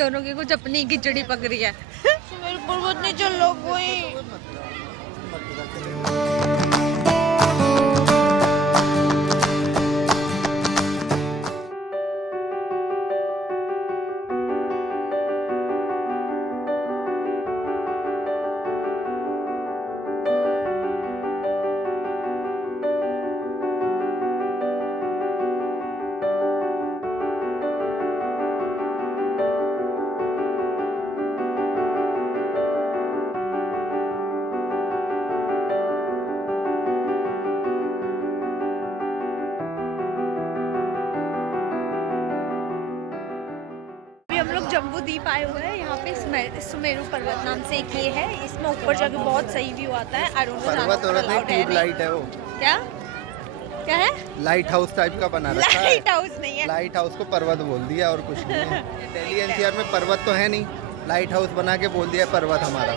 दोनों की कुछ अपनी खिचड़ी पक रही है। मेरे पर्वत नहीं चल लो कोई। जम्बू द्वीप आए हुए हैं यहाँ पे। सुमेरु पर्वत नाम से एक ये है, इसमें ऊपर जाके बहुत सही व्यू आता है। पर्वत और ट्यूबलाइट है वो। क्या क्या है? लाइट हाउस टाइप का बना रखा है। लाइट हाउस नहीं है, लाइट हाउस को पर्वत बोल दिया और कुछ नहीं है। दिल्ली एनसीआर में पर्वत तो है नहीं, लाइट हाउस बना के बोल दिया पर्वत हमारा।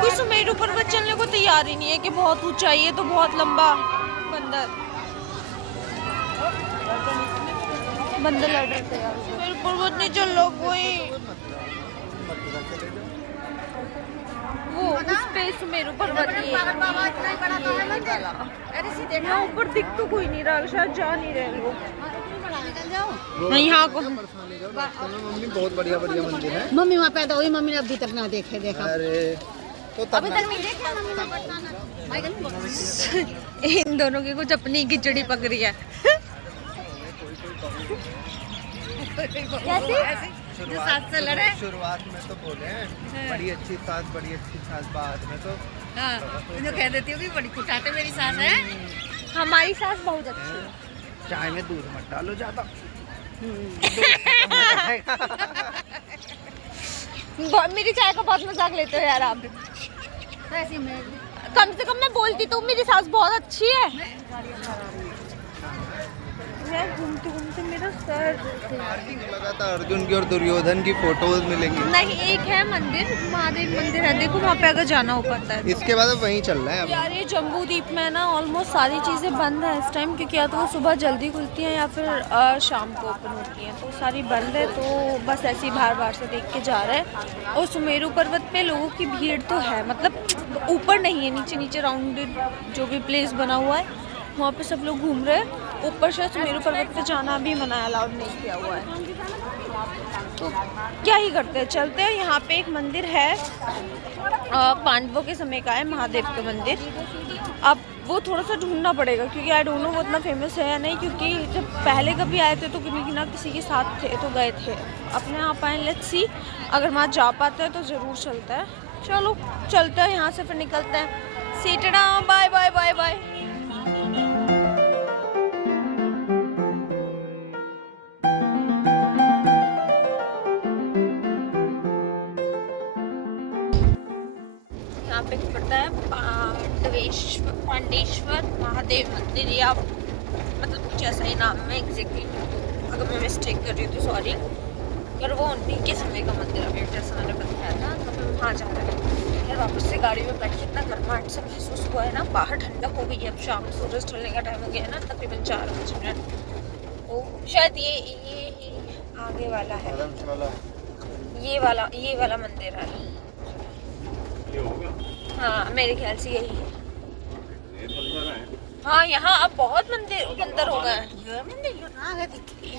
कोई सुमेरु पर्वत चलने को तैयार ही नहीं है कि बहुत ऊंचाई है तो बहुत लंबा बंदर लड़ रहे थे यार। मेरे पर्वत नहीं चल लो कोई। वो उस पे सुमेरु पर्वत ही है। अरे सीधे ना ऊपर दिख तो कोई नहीं रहा, शायद जा नहीं रहे लोग। यहाँ को मम्मी बहुत बढ़िया बढ़िया मंदिर है। मम्मी वहाँ पैदा हुई, मम्मी ने अभी तक ना देखा। अरे तो तब इन दोनों की कुछ अपनी खिचड़ी पक रही है। जो सास से लड़े शुरुआत में तो बोले हैं बड़ी अच्छी सास बाद में तो जो कह देती होगी बड़ी कुटाटे मेरी सास है। हमारी सास बहुत अच्छी है। चाय में दूध मत डालो ज्यादा। मेरी चाय का बहुत मजाक लेते हो यार आप। कम से कम मैं बोलती तो मेरी सास बहुत अच्छी है। मैं घूमते घूमते मेरा सर लगा था अर्जुन की और दुर्योधन की फोटोज मिलेंगी। नहीं, एक है मंदिर, महादेव मंदिर है, देखो वहाँ पे अगर जाना हो पाता है। इसके बाद वहीं चल रहा है अब। यार ये जम्बू द्वीप में ना ऑलमोस्ट सारी चीज़ें बंद है इस टाइम, क्योंकि या तो वो सुबह जल्दी खुलती हैं या फिर शाम को ओपन होती हैं, तो सारी बंद है। तो बस ऐसे ही बाहर से देख के जा रहे हैं। और सुमेरु पर्वत पे लोगों की भीड़ तो है, मतलब ऊपर नहीं है, नीचे राउंडेड जो भी प्लेस बना हुआ है वहाँ पे सब लोग घूम रहे हैं। ऊपर से सुमेरु पर्वत पे जाना भी मना, अलाउड नहीं किया हुआ है। तो क्या ही करते हैं, चलते हैं। यहाँ पे एक मंदिर है, पांडवों के समय का है, महादेव का मंदिर। अब वो थोड़ा सा ढूंढना पड़ेगा, क्योंकि आई डोंट नो वो इतना फेमस है या नहीं, क्योंकि जब पहले कभी आए थे तो किसी के साथ थे तो गए थे। अपने आप आए, लेट्स सी, अगर वहाँ जा पाते हैं तो ज़रूर चलता है। चलो चलते हैं यहाँ से, फिर निकलते हैं। सीटड़ा, बाय बाय बाय बाय। यहाँ पे पड़ता है पांडेश्वर महादेव मंदिर, या मतलब कुछ ऐसा ही नाम है एग्जैक्टली। अगर मैं मिस्टेक कर रही हूँ तो सॉरी। और वो उन्हीं के समय का मंदिर अभी जैसा मैंने बताया था, तो मैं वहाँ जा रहा है। यार वापस से गाड़ी में बैठ के इतना गर्माहट से महसूस हुआ है ना। बाहर ठंडक हो गई है, अब शाम सूरज ढलने का टाइम हो गया है ना, तकरीबन 4 बजे। तो शायद ये आगे वाला है, ये वाला मंदिर है। हाँ मेरे ख्याल से यही है। हाँ यहाँ अब बहुत मंदिर हो गए हैं।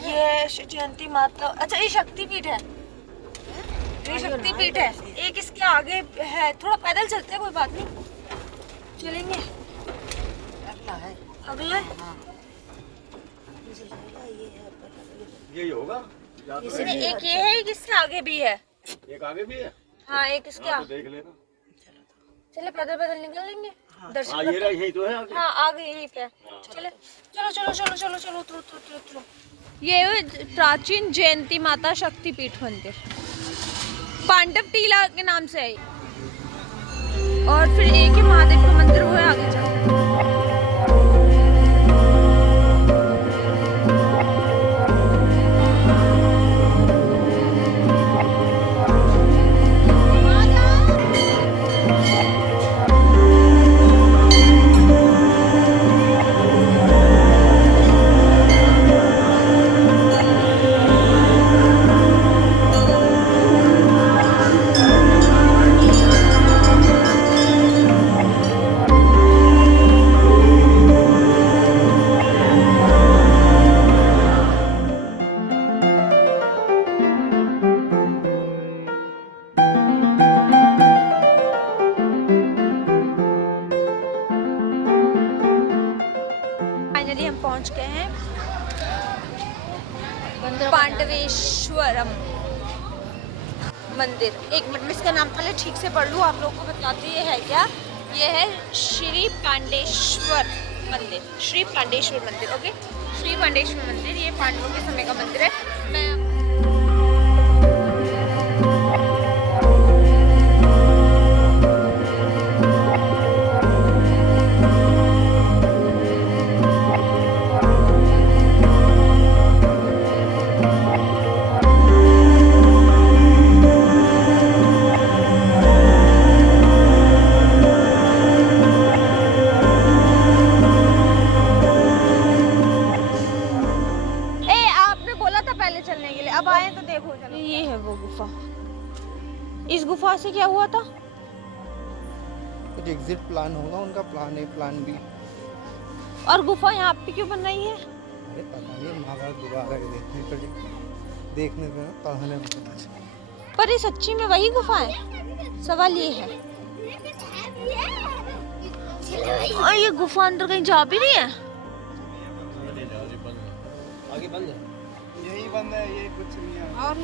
ये जयंती माता, अच्छा ये शक्तिपीठ है, ये शक्तिपीठ है। एक इसके आगे है, थोड़ा पैदल चलते हैं, कोई बात नहीं, चलेंगे। अगला है यही होगा। एक ये है, एक इसके आगे भी है। एक आगे भी है। हाँ एक इसके आगे, देख लेना। चले पैदल निकल लेंगे। दर्शन हाँ ये यही तो है आगे। हाँ आगे यहीं पे। चलो उतरो। ये प्राचीन जयंती माता शक्तिपीठ मंदिर पांडव टीला के नाम से है। और फिर एक ही महादेव का मंदिर हुआ है, आगे चलते हैं। फाइनली हम पहुंच गए हैं पांडवेश्वरम मंदिर। एक मिनट में इसका नाम पहले ठीक से पढ़ लूँ, आप लोगों को बताती ये है क्या। ये है श्री पांडेश्वर मंदिर, श्री पांडेश्वर मंदिर। ओके, श्री पांडेश्वर मंदिर, ये पांडवों के समय का मंदिर है। मैं ये है वो गुफा। इस गुफा से क्या हुआ था? कुछ एग्जिट प्लान होगा उनका, प्लान ए प्लान बी। और गुफा यहाँ पे क्यों बन रही है? अरे पता नहीं, महाभारत दोबारा देखने से पढ़ाने में पता चला। पर ये सच्ची में वही गुफा है? सवाल ये है। और ये गुफा अंदर कहीं जा भी नहीं है? आगे बंद है, यही बंद है, ये कुछ नहीं है। और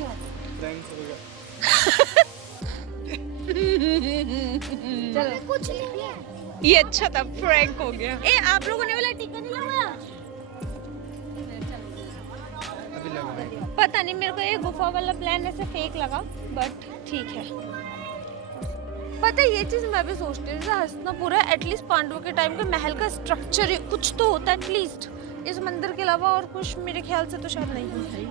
कुछ नहीं है। ये अच्छा था, प्रैंक हो गया। ए, आप लोगों ने वाला टीका नहीं लगाया? अभी लगाएंगे। पता नहीं, मेरे को ये गुफा वाला प्लान ऐसे फेक लगा, बट ठीक है। पता है, ये चीज मैं भी सोचती हूँ, जैसे हस्तिनापुर है, एटलीस्ट पांडवों के टाइम के महल का स्ट्रक्चर कुछ तो होता है एटलीस्ट। इस मंदिर के अलावा और कुछ मेरे ख्याल से तो शायद नहीं है।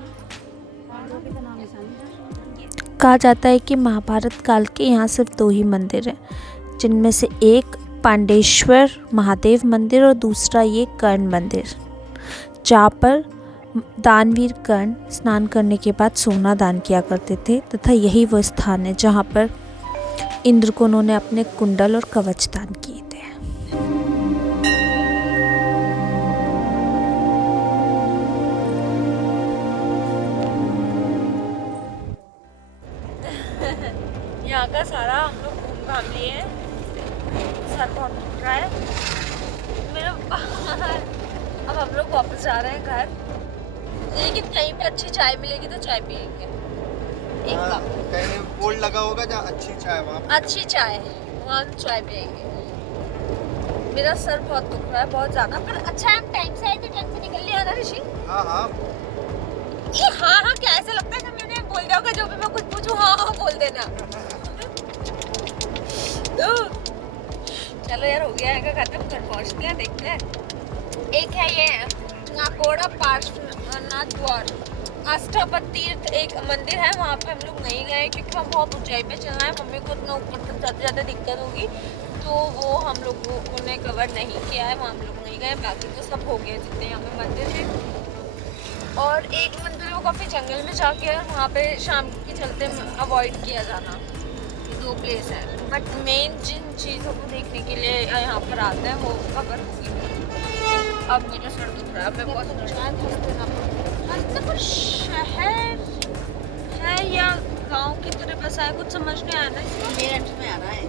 कहा जाता है कि महाभारत काल के यहाँ सिर्फ 2 ही मंदिर हैं, जिनमें से एक पांडेश्वर महादेव मंदिर और दूसरा ये कर्ण मंदिर, जहाँ पर दानवीर कर्ण स्नान करने के बाद सोना दान किया करते थे, तथा यही वो स्थान है जहाँ पर इंद्र को उन्होंने अपने कुंडल और कवच दान किए थे। यहाँ का सारा हम लोग घूम घाम लिए हैं, सर बहुत दुख रहा है मेरा। अब हम लोग वापस जा रहे हैं घर, लेकिन कहीं पे अच्छी चाय मिलेगी तो चाय पियेंगे। एक कप कहीं बोर्ड लगा होगा जहाँ अच्छी चाय, वहाँ अच्छी चाय, वहाँ चाय पियेंगे। मेरा सर बहुत दुख रहा है, बहुत ज्यादा। पर अच्छा है हम टाइम से आए थे, टाइम से निकल लिया ना ऋषि। हाँ हाँ, ये हाँ हाँ क्या ऐसा लगता है कि मैंने बोल दिया होगा, जो भी मैं कुछ पूछूं हाँ हाँ बोल देना। तो चलो यार, हो गया है खत्म, घर पहुंचते हैं, देखते हैं। एक है ये नाकोड़ा पार्श्वनाथ द्वार, अष्टापद तीर्थ एक मंदिर है, वहाँ पे हम लोग नहीं गए क्योंकि हम बहुत ऊंचाई पे चलना है। मम्मी को इतना ऊपर तक जाते जाते दिक्कत होगी, तो वो हम लोग ने कवर नहीं किया है, वहाँ हम लोग नहीं गए। बाकी तो सब हो गए जितने यहाँ पे मंदिर थे। और एक मंदिर वो काफ़ी जंगल में जाके है, वहाँ पे शाम के चलते अवॉइड किया जाना। 2 प्लेस है, बट मेन जिन चीज़ों को देखने के लिए यहाँ पर आते हैं वो कवर होगी। अब मेरा सर दुख रहा है, मैं बहुत हस्तिनापुर शहर है या गांव की तरह बस आया, कुछ समझ नहीं आया ना इसका। मेरठ में आ रहा है।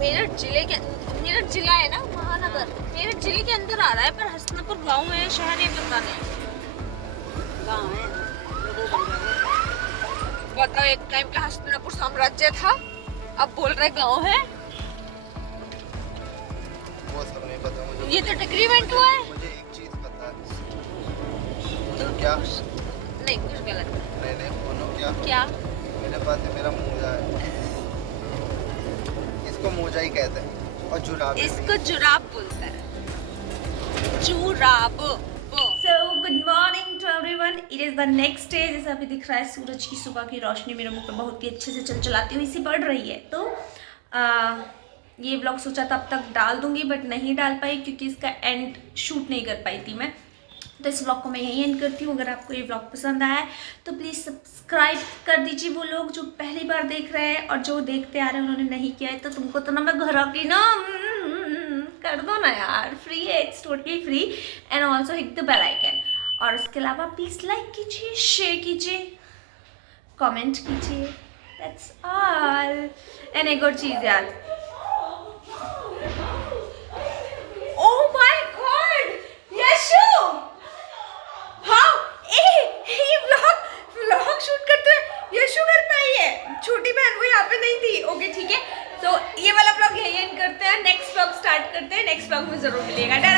मेरठ जिला है ना, महानगर। मेरठ जिले के अंदर आ रहा है, पर हस्तिनापुर गांव है शहर ये पता नहीं। गाँव है, बताओ, एक टाइम पे हस्तिनापुर साम्राज्य था, अब बोल रहे गांव है। वो सब नहीं पता मुझे। ये तो डिक्रीमेंट हुआ है। मुझे एक चीज पता है। तो क्या? नहीं, कुछ गलत नहीं बोलो। क्या? मेरे पास है, मेरा मोजा है। इसको मोजा ही कहते हैं, और जुराब। इसको जुराब बोलते हैं, जुराब। So good morning to everyone. It is the next day. जैसा अभी दिख रहा है, सूरज की सुबह की रोशनी मेरे मुंह पे बहुत ही अच्छे से चलचलाती हुई सी पड़ रही है। तो ये व्लॉग सोचा था अब तक डाल दूंगी, बट नहीं डाल पाई क्योंकि इसका एंड शूट नहीं कर पाई थी मैं। तो इस व्लॉग को मैं यही एंड करती हूँ। अगर आपको ये व्लॉग पसंद आया है तो प्लीज़ सब्सक्राइब कर दीजिए वो लोग जो पहली बार देख रहे हैं, और जो देखते आ रहे हैं उन्होंने नहीं किया है तो तुमको तो ना मैं घर आके ना कर दो ना यार, फ्री है, it's totally free. And also hit the bell icon. और इसके अलावा प्लीज़ लाइक कीजिए, शेयर कीजिए, कमेंट कीजिए, दैट्स ऑल। एंड एक और चीज़ यार, ओह माय गॉड, यस देखा